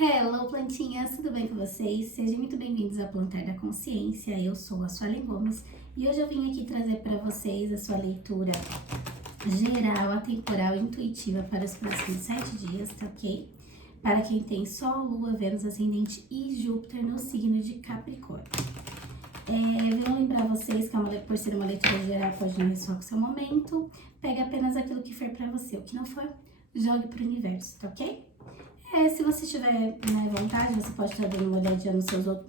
Hello, plantinhas, tudo bem com vocês? Sejam muito bem-vindos ao Plantar da Consciência. Eu sou a Suelen Gomes e hoje eu vim aqui trazer para vocês a sua leitura geral, atemporal e intuitiva para os próximos 7 dias, tá ok? Para quem tem Sol, Lua, Vênus, Ascendente e Júpiter no signo de Capricórnio. Venho lembrar vocês que por ser uma leitura geral pode não ressoar com o seu momento. Pegue apenas aquilo que for para você, o que não for, jogue para o universo, tá ok? Se você tiver vontade, você pode estar dando uma olhadinha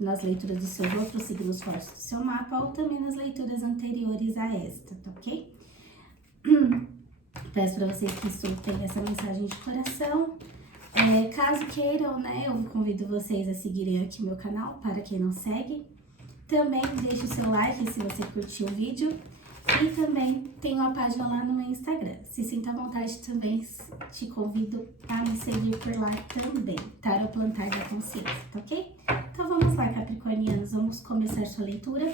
nas leituras dos seus outros signos fortes do seu mapa ou também nas leituras anteriores a esta, tá ok? Peço para vocês que escutem essa mensagem de coração. Caso queiram, eu convido vocês a seguirem aqui meu canal, para quem não segue. Também deixe o seu like se você curtiu o vídeo. E também tenho uma página lá no meu Instagram. Se sinta à vontade também, te convido a me seguir por lá também. Tarot Plantar da Consciência, tá ok? Então vamos lá, capricornianos, vamos começar sua leitura.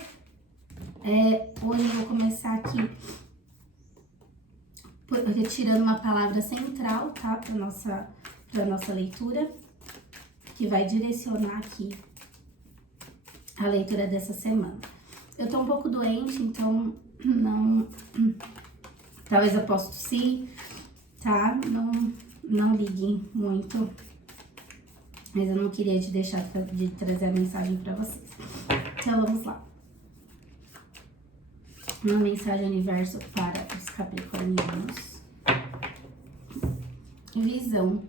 Hoje eu vou começar aqui retirando uma palavra central, tá? Para nossa leitura, que vai direcionar aqui a leitura dessa semana. Eu tô um pouco doente, então talvez eu possa tossir, tá? Não liguem muito, mas eu não queria te deixar de trazer a mensagem pra vocês. Então vamos lá. Uma mensagem universo para os capricornianos. Visão.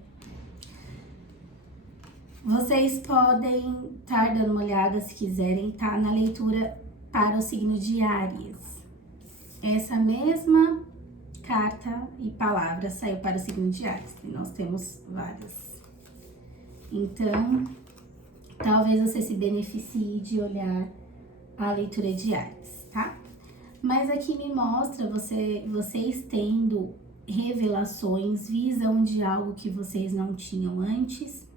Vocês podem estar dando uma olhada, se quiserem, tá? Na leitura para o signo de Áries. Essa mesma carta e palavra saiu para o signo de Áries, e nós temos várias. Então, talvez você se beneficie de olhar a leitura de Áries, tá? Mas aqui me mostra vocês tendo revelações, visão de algo que vocês não tinham antes.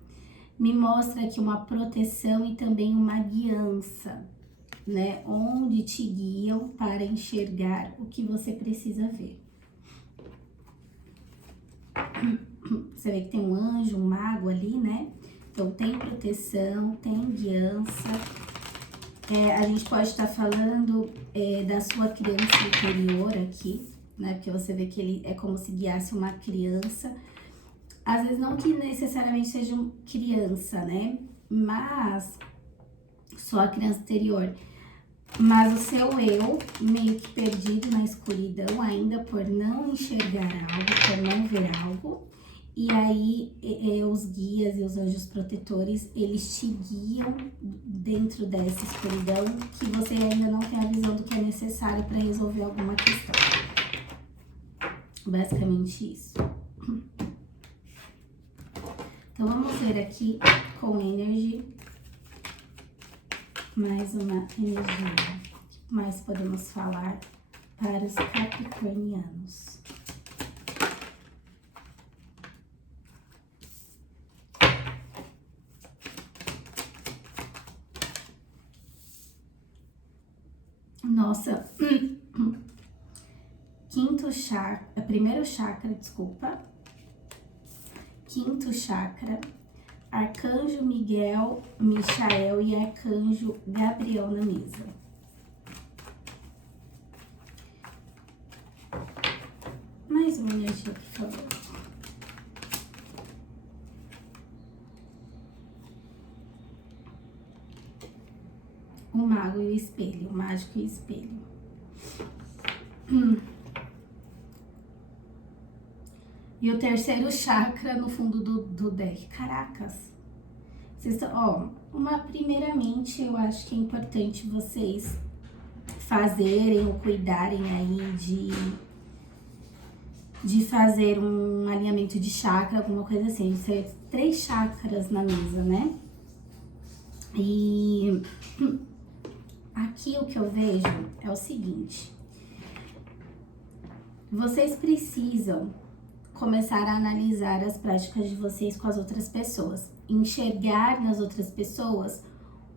Me mostra aqui uma proteção e também uma guiança, onde te guiam para enxergar o que você precisa ver. Você vê que tem um anjo, um mago ali, Então tem proteção, tem guiança. A gente pode estar falando da sua criança interior aqui, Porque você vê que ele é como se guiasse uma criança. Às vezes não que necessariamente seja uma criança, Mas só a criança interior. Mas o seu eu, meio que perdido na escuridão, ainda por não enxergar algo, por não ver algo. E aí, os guias e os anjos protetores, eles te guiam dentro dessa escuridão que você ainda não tem a visão do que é necessário para resolver alguma questão. Basicamente isso. Então, vamos ver aqui com energia. Mais uma energia. O que mais podemos falar para os capricornianos? Nossa, primeiro chakra, desculpa. Quinto chakra, Arcanjo Michael e Arcanjo Gabriel na mesa. Mais uma energia, por favor. O mago e o espelho, o mágico e o espelho. E o terceiro chakra no fundo do deck. Caracas! Primeiramente, eu acho que é importante vocês fazerem ou cuidarem aí de fazer um alinhamento de chakra, alguma coisa assim. Tem 3 chakras na mesa, E aqui o que eu vejo é o seguinte. Vocês precisam começar a analisar as práticas de vocês com as outras pessoas. Enxergar nas outras pessoas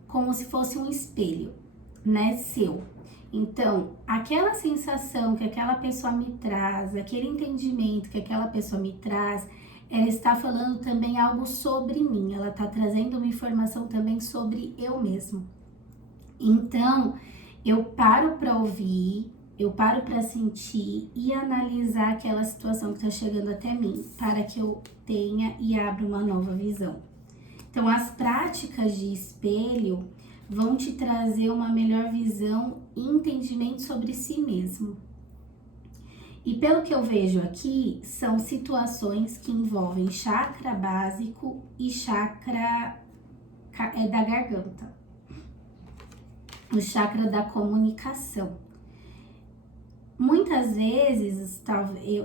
como se fosse um espelho, seu. Então, aquela sensação que aquela pessoa me traz, aquele entendimento que aquela pessoa me traz, ela está falando também algo sobre mim, ela está trazendo uma informação também sobre eu mesmo. Então, eu paro para ouvir, eu paro para sentir e analisar aquela situação que está chegando até mim, para que eu tenha e abra uma nova visão. Então, as práticas de espelho vão te trazer uma melhor visão e entendimento sobre si mesmo. E pelo que eu vejo aqui, são situações que envolvem chakra básico e chakra da garganta. O chakra da comunicação. Muitas vezes,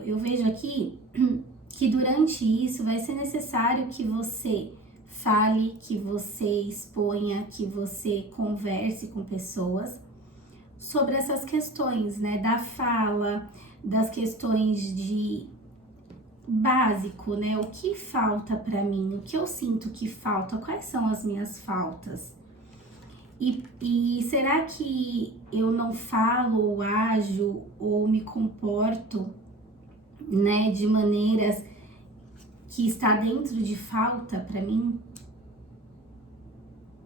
eu vejo aqui que durante isso vai ser necessário que você fale, que você exponha, que você converse com pessoas sobre essas questões, né, da fala, das questões de básico, né, o que falta para mim, o que eu sinto que falta, quais são as minhas faltas. E será que eu não falo, ou ajo, ou me comporto, né, de maneiras que está dentro de falta para mim,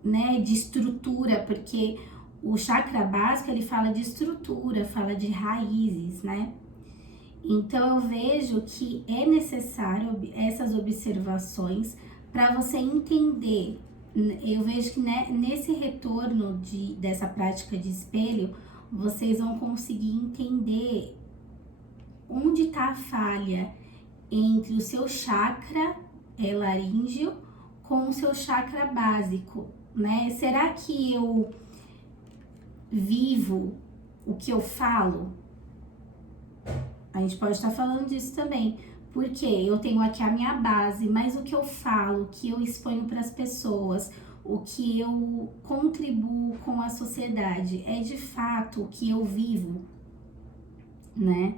né, de estrutura, porque o chakra básico, ele fala de estrutura, fala de raízes, né? Então, eu vejo que é necessário essas observações para você entender. Eu vejo que nesse retorno dessa prática de espelho, vocês vão conseguir entender onde está a falha entre o seu chakra laríngeo com o seu chakra básico, né? Será que eu vivo o que eu falo? A gente pode estar falando disso também, porque eu tenho aqui a minha base, mas o que eu falo, o que eu exponho para as pessoas, o que eu contribuo com a sociedade, é de fato o que eu vivo, né?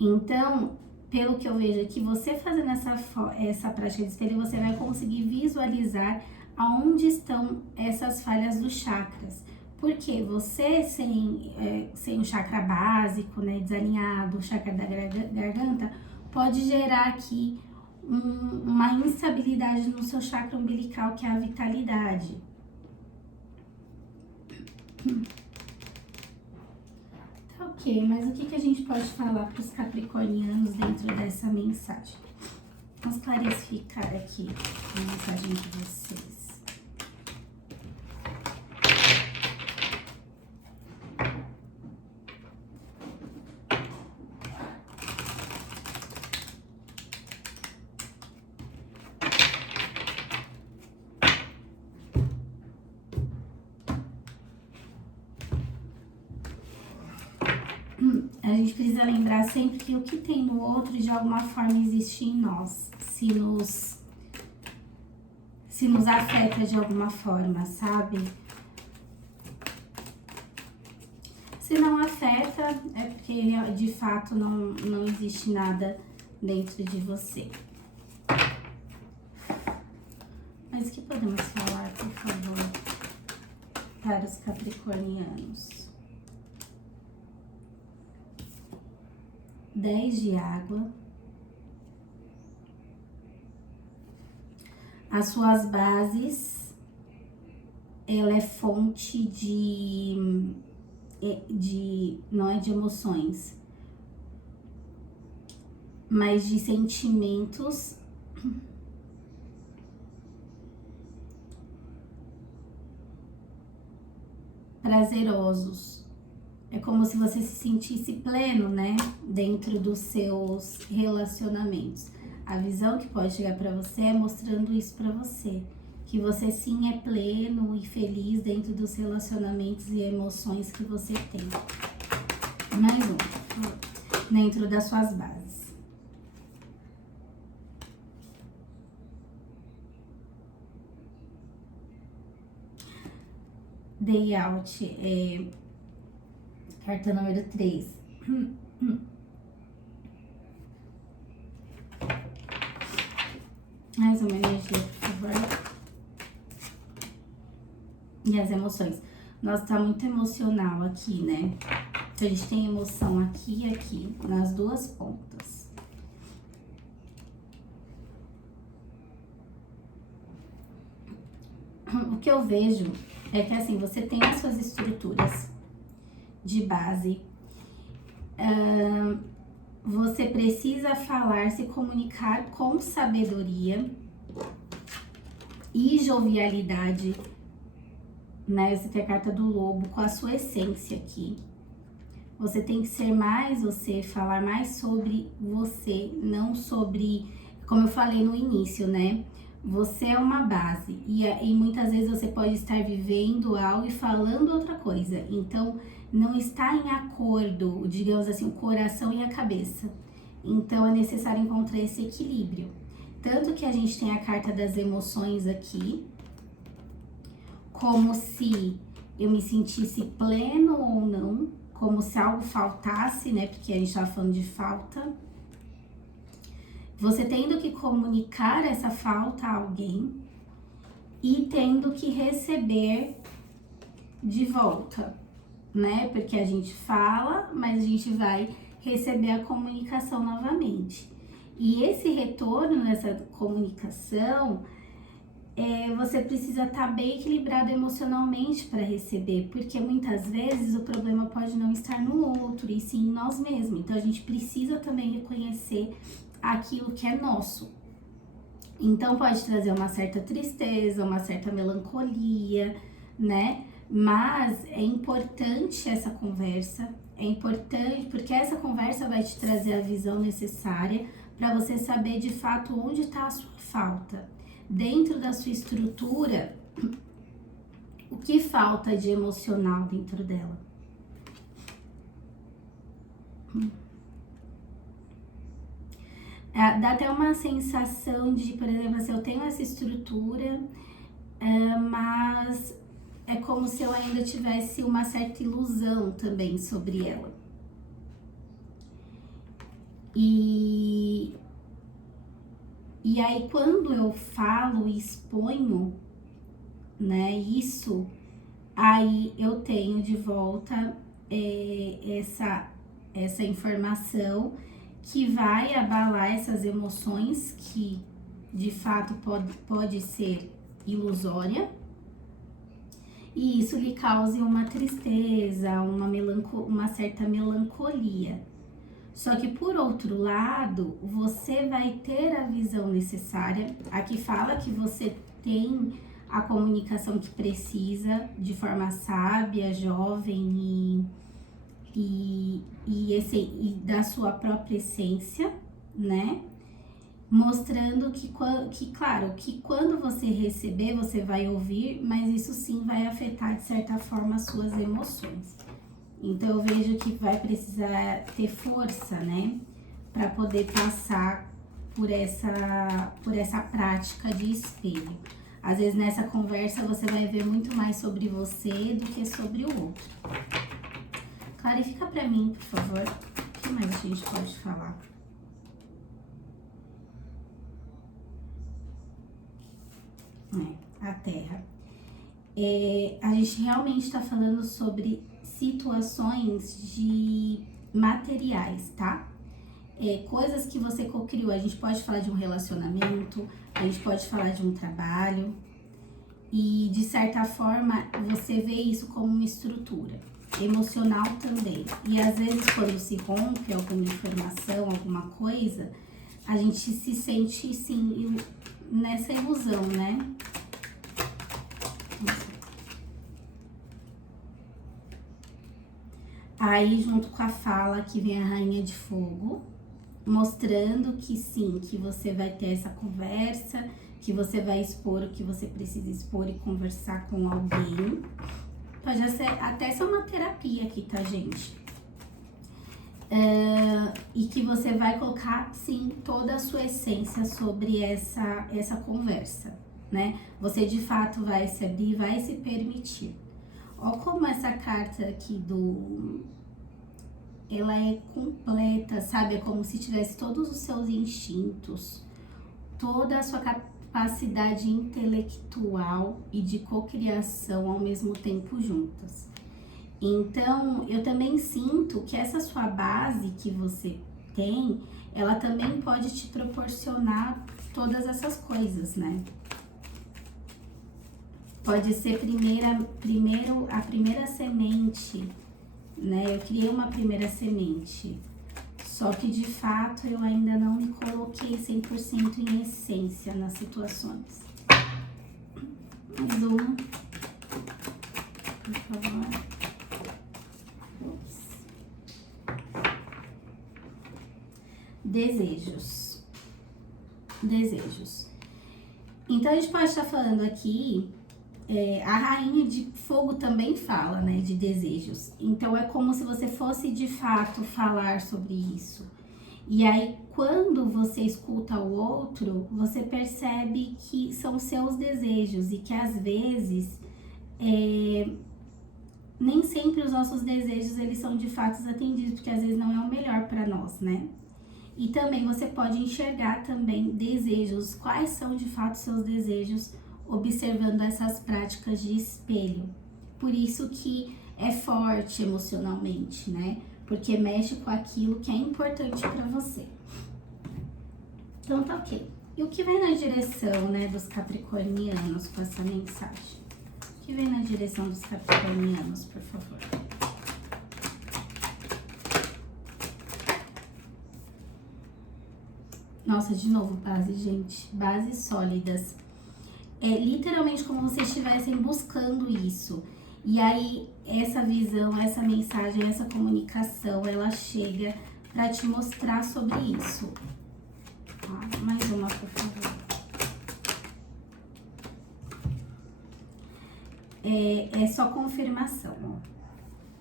Então, pelo que eu vejo aqui, você fazendo essa prática de espelho, você vai conseguir visualizar aonde estão essas falhas dos chakras. Porque você sem o chakra básico, né, desalinhado, o chakra da garganta, pode gerar aqui uma instabilidade no seu chakra umbilical, que é a vitalidade. Tá ok, mas o que a gente pode falar para os capricornianos dentro dessa mensagem? Vamos clarificar aqui a mensagem de vocês. A gente precisa lembrar sempre que o que tem no outro, de alguma forma, existe em nós. Se nos afeta de alguma forma, sabe? Se não afeta, é porque de fato não existe nada dentro de você. Mas o que podemos falar, por favor, para os capricornianos? 10 de água. As suas bases, ela é fonte não é de emoções, mas de sentimentos prazerosos. É como se você se sentisse pleno, né? Dentro dos seus relacionamentos. A visão que pode chegar para você é mostrando isso para você. Que você sim é pleno e feliz dentro dos relacionamentos e emoções que você tem. Mais um. Dentro das suas bases. Day out. Carta número 3. Mais uma energia, por favor. E as emoções. Nossa, tá muito emocional aqui, né? Então, a gente tem emoção aqui e aqui, nas duas pontas. que eu vejo é que, assim, você tem as suas estruturas de base, você precisa falar, se comunicar com sabedoria e jovialidade, né? Você tem a carta do lobo com a sua essência aqui. Você tem que ser mais você, falar mais sobre você, não sobre, como eu falei no início, né? Você é uma base e muitas vezes você pode estar vivendo algo e falando outra coisa. Então, não está em acordo, digamos assim, o coração e a cabeça. Então, é necessário encontrar esse equilíbrio. Tanto que a gente tem a carta das emoções aqui, como se eu me sentisse pleno ou não, como se algo faltasse, né? Porque a gente tava falando de falta. Você tendo que comunicar essa falta a alguém e tendo que receber de volta, né? Porque a gente fala, mas a gente vai receber a comunicação novamente. E esse retorno nessa comunicação, você precisa estar bem equilibrado emocionalmente para receber, porque muitas vezes o problema pode não estar no outro, e sim em nós mesmos. Então a gente precisa também reconhecer aquilo que é nosso. Então pode trazer uma certa tristeza, uma certa melancolia, né? Mas é importante essa conversa, é importante porque essa conversa vai te trazer a visão necessária para você saber de fato onde está a sua falta. Dentro da sua estrutura, o que falta de emocional dentro dela? Dá até uma sensação de, por exemplo, assim, eu tenho essa estrutura, mas é como se eu ainda tivesse uma certa ilusão também sobre ela. E aí, quando eu falo e exponho, né, isso, aí eu tenho de volta essa informação que vai abalar essas emoções que, de fato, pode ser ilusória, e isso lhe cause uma tristeza, uma certa melancolia. Só que, por outro lado, você vai ter a visão necessária. Aqui fala que você tem a comunicação que precisa de forma sábia, jovem e da sua própria essência, né? Mostrando que, claro, que quando você receber, você vai ouvir, mas isso sim vai afetar, de certa forma, as suas emoções. Então, eu vejo que vai precisar ter força, né? Para poder passar por essa prática de espelho. Às vezes, nessa conversa, você vai ver muito mais sobre você do que sobre o outro. Clarifica para mim, por favor, o que mais a gente pode falar? A Terra. A gente realmente está falando sobre situações de materiais, tá? Coisas que você co-criou. A gente pode falar de um relacionamento, a gente pode falar de um trabalho. E, de certa forma, você vê isso como uma estrutura emocional também. E, às vezes, quando se rompe alguma informação, alguma coisa, a gente se sente, sim, nessa ilusão, né? Aí, junto com a fala, que vem a Rainha de Fogo, mostrando que sim, que você vai ter essa conversa, que você vai expor o que você precisa expor e conversar com alguém. Pode até ser uma terapia aqui, tá, gente? E que você vai colocar, sim, toda a sua essência sobre essa conversa, né? Você, de fato, vai se abrir, vai se permitir. Olha como essa carta aqui ela é completa, sabe? É como se tivesse todos os seus instintos, toda a sua capacidade intelectual e de cocriação ao mesmo tempo juntas. Então, eu também sinto que essa sua base que você tem, ela também pode te proporcionar todas essas coisas, né? Pode ser a primeira semente, né? Eu criei uma primeira semente, só que de fato eu ainda não me coloquei 100% em essência nas situações. Mais uma, por favor. Desejos. Então, a gente pode estar falando aqui, a rainha de fogo também fala, né, de desejos. Então, é como se você fosse, de fato, falar sobre isso. E aí, quando você escuta o outro, você percebe que são seus desejos e que, às vezes, nem sempre os nossos desejos, eles são, de fato, atendidos, porque, às vezes, não é o melhor para nós, né? E também você pode enxergar também desejos, quais são de fato seus desejos, observando essas práticas de espelho. Por isso que é forte emocionalmente, né? Porque mexe com aquilo que é importante para você. Então tá ok. E o que vem na direção, né, dos capricornianos com essa mensagem? O que vem na direção dos capricornianos, por favor? Nossa, de novo, base, gente. Bases sólidas. É literalmente como se estivessem buscando isso. E aí, essa visão, essa mensagem, essa comunicação, ela chega para te mostrar sobre isso. Tá? Mais uma, por favor. É só confirmação, ó.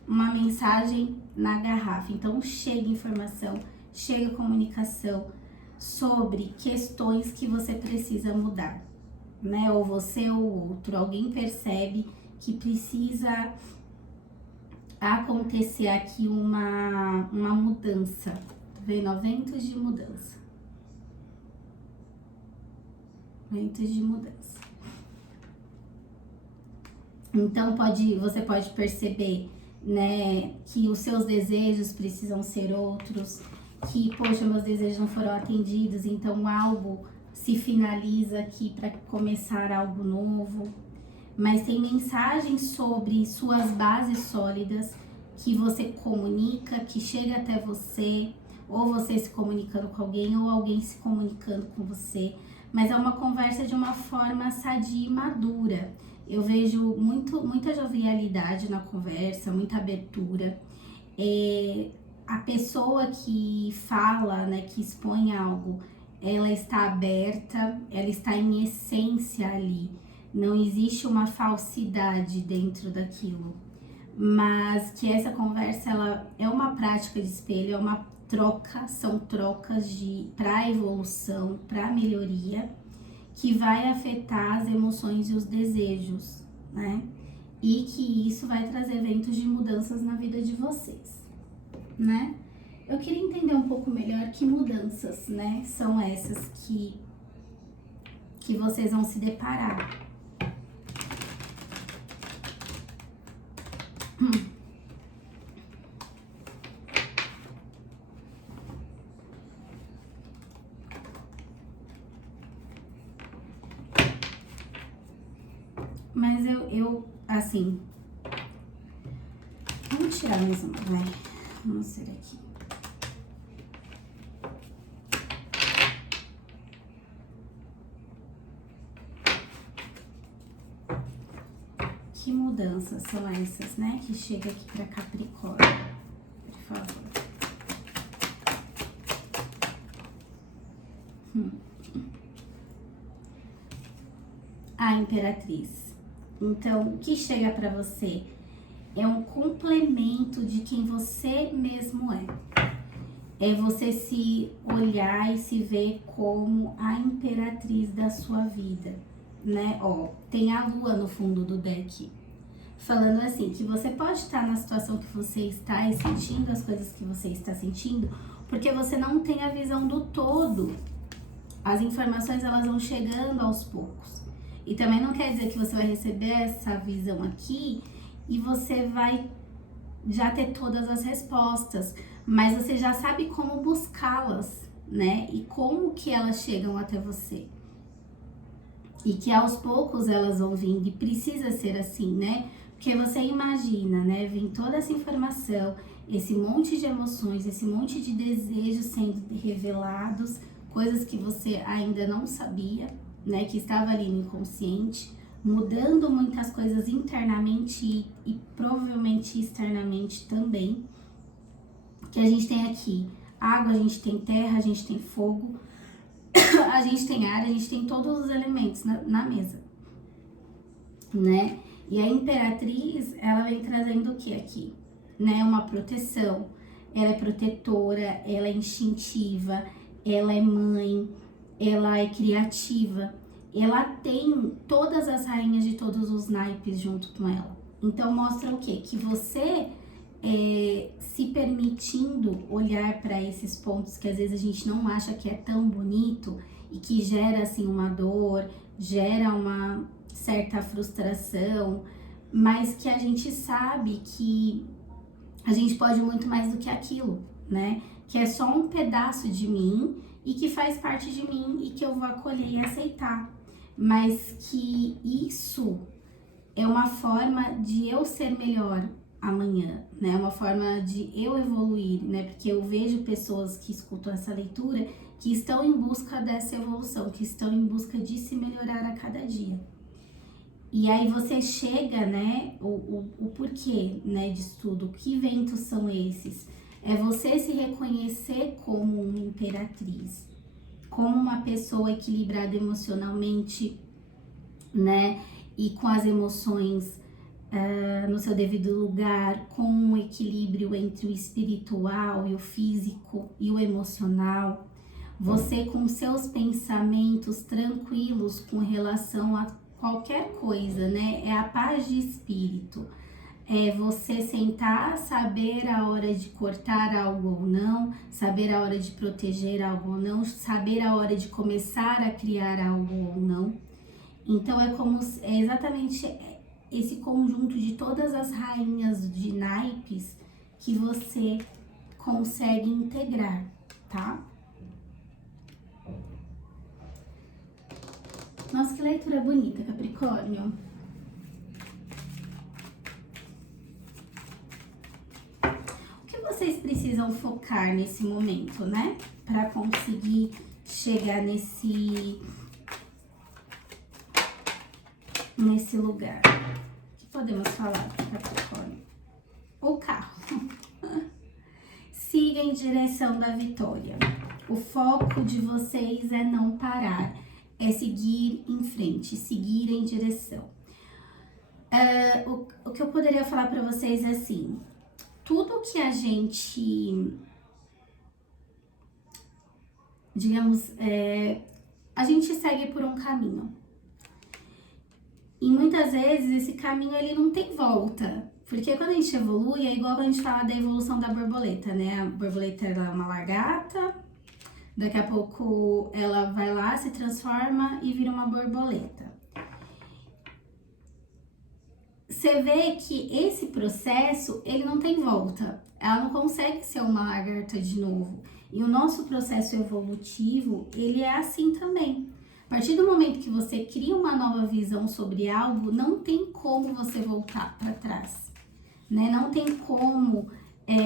Uma mensagem na garrafa. Então, chega informação, chega comunicação sobre questões que você precisa mudar, né? Ou você ou outro, alguém percebe que precisa acontecer aqui uma mudança. Tá vendo? Ventos de mudança. Ventos de mudança. Então, você pode perceber, né, que os seus desejos precisam ser outros, que, poxa, meus desejos não foram atendidos, então algo se finaliza aqui para começar algo novo. Mas tem mensagens sobre suas bases sólidas que você comunica, que chega até você, ou você se comunicando com alguém, ou alguém se comunicando com você. Mas é uma conversa de uma forma sadia e madura. Eu vejo muita jovialidade na conversa, muita abertura. A pessoa que fala, né, que expõe algo, ela está aberta, ela está em essência ali. Não existe uma falsidade dentro daquilo. Mas que essa conversa, ela é uma prática de espelho, é uma troca, são trocas para evolução, para melhoria, que vai afetar as emoções e os desejos, né? E que isso vai trazer eventos de mudanças na vida de vocês, né? Eu queria entender um pouco melhor que mudanças, né, são essas que vocês vão se deparar. Mas eu assim, vamos tirar mais uma, vai. Vamos ver aqui. Que mudanças são essas, né? Que chega aqui para Capricórnio, por favor. A Imperatriz. Então, o que chega para você é um complemento de quem você mesmo é. É você se olhar e se ver como a imperatriz da sua vida, né? Ó, tem a lua no fundo do deck, falando assim, que você pode estar na situação que você está e sentindo as coisas que você está sentindo, porque você não tem a visão do todo. As informações, elas vão chegando aos poucos. E também não quer dizer que você vai receber essa visão aqui e você vai já ter todas as respostas, mas você já sabe como buscá-las, né? E como que elas chegam até você. E que aos poucos elas vão vindo, e precisa ser assim, né? Porque você imagina, né? Vem toda essa informação, esse monte de emoções, esse monte de desejos sendo revelados, coisas que você ainda não sabia, né? Que estava ali no inconsciente, mudando muitas coisas internamente e provavelmente externamente também. Que a gente tem aqui água, a gente tem terra, a gente tem fogo, a gente tem ar, a gente tem todos os elementos na mesa, né? E a Imperatriz, ela vem trazendo o que aqui? Né? Uma proteção, ela é protetora, ela é instintiva, ela é mãe, ela é criativa, ela tem todas as rainhas de todos os naipes junto com ela. Então mostra o quê? Que você se permitindo olhar para esses pontos que às vezes a gente não acha que é tão bonito e que gera assim uma dor, gera uma certa frustração, mas que a gente sabe que a gente pode muito mais do que aquilo, né? Que é só um pedaço de mim e que faz parte de mim e que eu vou acolher e aceitar. Mas que isso é uma forma de eu ser melhor amanhã, né? Uma forma de eu evoluir, né? Porque eu vejo pessoas que escutam essa leitura que estão em busca dessa evolução, que estão em busca de se melhorar a cada dia. E aí você chega, né, o porquê, né, disso tudo, que ventos são esses? É você se reconhecer como uma imperatriz, como uma pessoa equilibrada emocionalmente, né, e com as emoções no seu devido lugar, com um equilíbrio entre o espiritual e o físico e o emocional. Você com seus pensamentos tranquilos com relação a qualquer coisa, né? É a paz de espírito. É você sentar, saber a hora de cortar algo ou não, saber a hora de proteger algo ou não, saber a hora de começar a criar algo ou não. Então é exatamente esse conjunto de todas as rainhas de naipes que você consegue integrar, tá? Nossa, que leitura bonita, Capricórnio. O que vocês precisam focar nesse momento, né? Para conseguir chegar nesse lugar. O que podemos falar, Capricórnio? O carro. Siga em direção da vitória. O foco de vocês é não parar, é seguir em frente, seguir em direção. O que eu poderia falar para vocês é assim, tudo que a gente, digamos, a gente segue por um caminho. E muitas vezes esse caminho ele não tem volta. Porque quando a gente evolui, é igual a gente fala da evolução da borboleta, né? A borboleta ela é uma lagarta, daqui a pouco ela vai lá, se transforma e vira uma borboleta. Você vê que esse processo, ele não tem volta. Ela não consegue ser uma lagarta de novo. E o nosso processo evolutivo, ele é assim também. A partir do momento que você cria uma nova visão sobre algo, não tem como você voltar para trás, né? Não tem como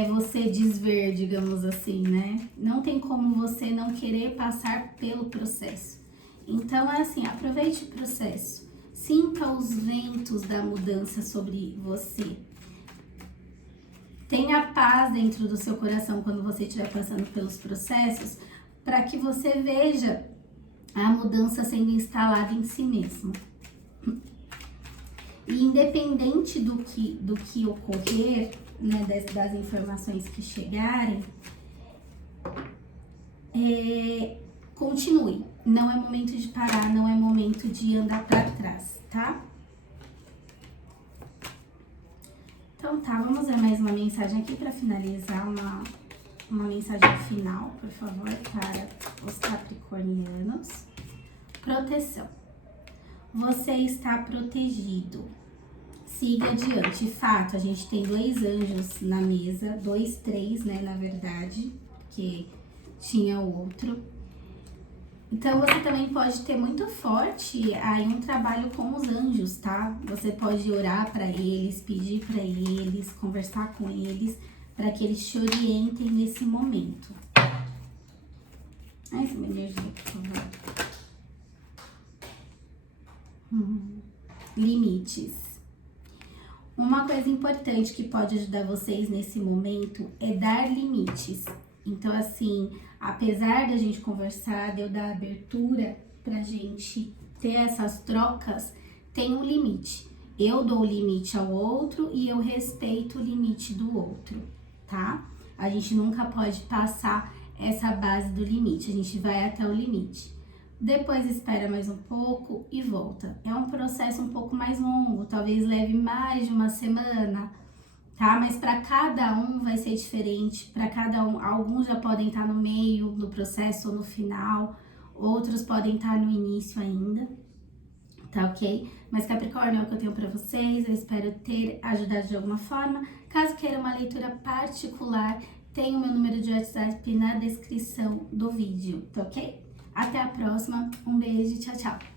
você desver, digamos assim, né? Não tem como você não querer passar pelo processo. Então, é assim, aproveite o processo. Sinta os ventos da mudança sobre você. Tenha paz dentro do seu coração quando você estiver passando pelos processos, para que você veja a mudança sendo instalada em si mesmo. E independente do que ocorrer, né, das informações que chegarem, continue. Não é momento de parar, não é momento de andar para trás, tá? Então tá, vamos ver mais uma mensagem aqui para finalizar, uma mensagem final, por favor, para os capricornianos. Proteção. Você está protegido. Siga adiante. Fato, a gente tem 2 anjos na mesa, 2, 3, né, na verdade, porque tinha o outro. Então, você também pode ter muito forte aí um trabalho com os anjos, tá? Você pode orar para eles, pedir para eles, conversar com eles, para que eles te orientem nesse momento. Ai, essa energia, por favor. Limites. Uma coisa importante que pode ajudar vocês nesse momento é dar limites. Então, assim, apesar da gente conversar, de eu dar abertura pra gente ter essas trocas, tem um limite. Eu dou o limite ao outro e eu respeito o limite do outro, tá? A gente nunca pode passar essa base do limite, a gente vai até o limite. Depois espera mais um pouco e volta. É um processo um pouco mais longo, talvez leve mais de uma semana, tá? Mas para cada um vai ser diferente, para cada um. Alguns já podem estar no meio do processo ou no final, outros podem estar no início ainda, tá ok? Mas Capricórnio é o que eu tenho para vocês, eu espero ter ajudado de alguma forma. Caso queira uma leitura particular, tem o meu número de WhatsApp na descrição do vídeo, tá ok? Até a próxima, um beijo, tchau, tchau!